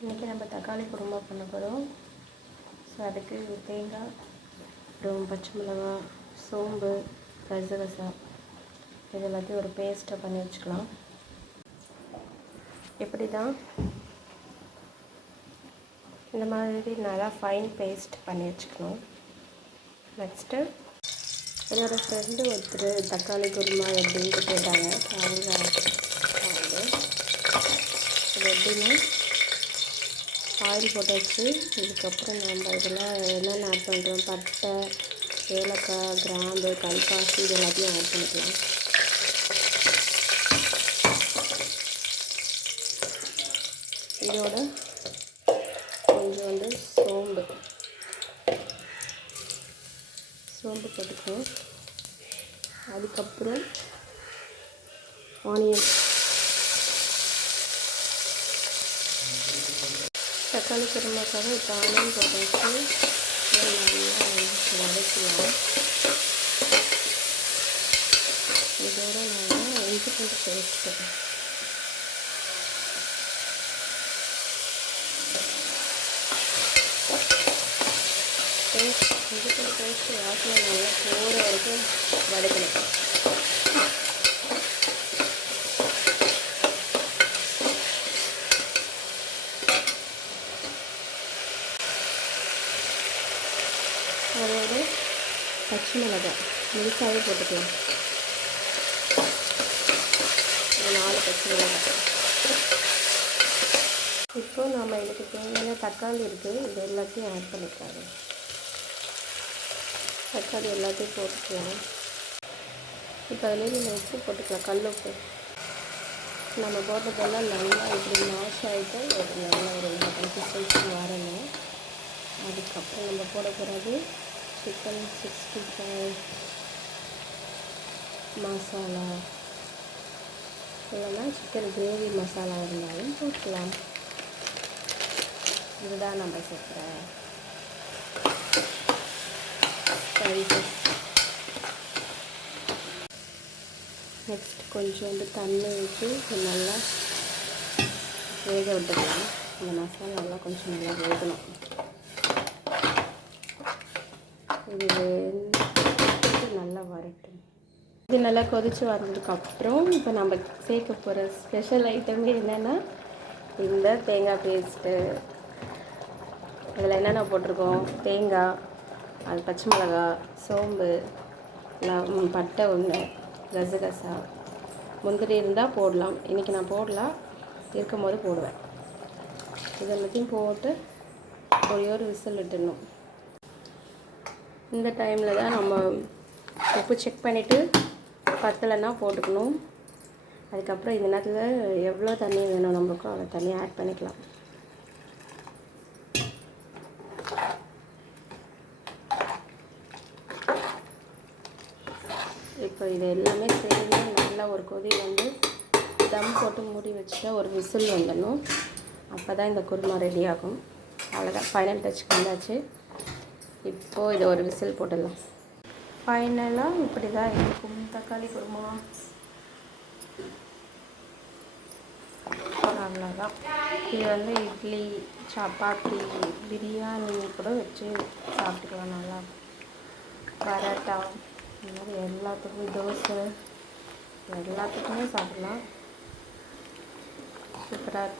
இன்றைக்கி நம்ம தக்காளி குருமா பண்ண போகிறோம். ஸோ அதுக்கு தேங்காய், அப்புறம் பச்சை மிளகாய், சோம்பு, கசகசா இது எல்லாத்தையும் ஒரு பேஸ்ட்டை பண்ணி வச்சுக்கலாம். எப்படி தான் இந்த மாதிரி நல்லா ஃபைன் பேஸ்ட் பண்ணி வச்சுக்கணும். நெக்ஸ்ட்டு என்னோடய ஃப்ரெண்டு ஒருத்தர் தக்காளி குருமா எப்படின்ட்டு கேட்டாங்க. அவங்க வந்து இது எப்படின்னா ஆயில் போட்டாச்சு. இதுக்கப்புறம் நம்ம இதில் என்னென்ன ஆட் பண்ணுறோம், பட்டை, ஏலக்காய், கிராம்பு, கல்பாசி இது எல்லாத்தையும் ஆட் பண்ணிக்கலாம். இதோட கொஞ்சம் வந்து சோம்பு போட்டுக்கணும். அதுக்கப்புறம் ஆனியன், தக்காளி குருமாக்காக இப்போ ஆனியன் போட்டாச்சு. நல்லா வதக்கலாம். இதோட நல்லா இஞ்சி பூண்டு பேஸ்ட்டு, இஞ்சி பூண்டு பேஸ்ட்டு வாசனை நல்லா போகிற வரைக்கும் வதக்கணும். அதோட பச்சை மிளகாய் முழுசாகவே போட்டுக்கலாம். 4 பச்சை மிளகாய். இப்போ நம்ம இதுக்கு தேவையான தக்காளி இருக்குது, இது எல்லாத்தையும் ஆட் பண்ணிக்கலாம். தக்காளி எல்லாத்தையும் போட்டுக்கலாம். இப்போ அதிலே நீங்கள் உப்பு போட்டுக்கலாம், கல் உப்பு. நம்ம போட்டதெல்லாம் நல்லா இப்படி மாஷ் ஆகிட்டு ஒரு நல்லா ஒரு கன்சிஸ்டன்சி வரணும். அதுக்கப்புறம் நம்ம போட போகிறது சிக்கன் 65 மசாலா, இல்லைன்னா சிக்கன் கிரேவி மசாலா இருந்தாலும் போட்டுக்கலாம். இதுதான் நம்ம சேர்க்குற ஸ்பைசஸ். நெக்ஸ்ட் கொஞ்சோண்டு தண்ணி ஊற்றி நல்லா வேக விட்டுக்கலாம். இந்த மசாலாலாம் கொஞ்சம் நல்லா வேகணும். இது நல்லா வரட்டும். இது நல்லா கொதித்து வந்ததுக்கப்புறம் இப்போ நம்ம சேர்க்க போகிற ஸ்பெஷல் ஐட்டமே என்னென்னா இந்த தேங்காய் பேஸ்ட்டு. இதில் என்னென்ன போட்டிருக்கோம், தேங்காய், அது பச்சை மிளகாய், சோம்பு, பட்டை ஒன்று, கசகசா, முந்திரி இருந்தால் போடலாம். இன்றைக்கி நான் போடலாம், இருக்கும் போது போடுவேன். இது எல்லாத்தையும் போட்டு ஒரு விசில் விட்டுடணும். இந்த டைமில் தான் நம்ம உப்பு செக் பண்ணிவிட்டு பத்தலைன்னா போட்டுக்கணும். அதுக்கப்புறம் இந்த நேரத்தில் எவ்வளோ தண்ணி வேணும் நம்மளுக்கும் அதை தண்ணி ஆட் பண்ணிக்கலாம். இப்போ இது எல்லாமே சேர்ந்து நல்லா ஒரு கொதி வந்து தம் போட்டு மூடி வச்சுட்டா ஒரு விசில் வந்துடணும். அப்போ தான் இந்த குருமா ரெடி ஆகும். அவ்வளோதான், ஃபைனல் டச் வந்தாச்சு. இப்போது இதை ஒரு விசில் போட்டுடலாம். ஃபைனலாக இப்படி தான் இருக்கும் தக்காளி குருமா. அவ்வளோதான். இது வந்து இட்லி, சப்பாத்தி, பிரியாணி கூட வச்சு சாப்பிட்டுக்கலாம். நல்லா பரோட்டா இந்த மாதிரி எல்லாத்துக்குமே, தோசை எல்லாத்துக்குமே சாப்பிடலாம். சூப்பராக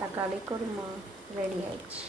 தக்காளி குருமா ரெடி ஆயிடுச்சு.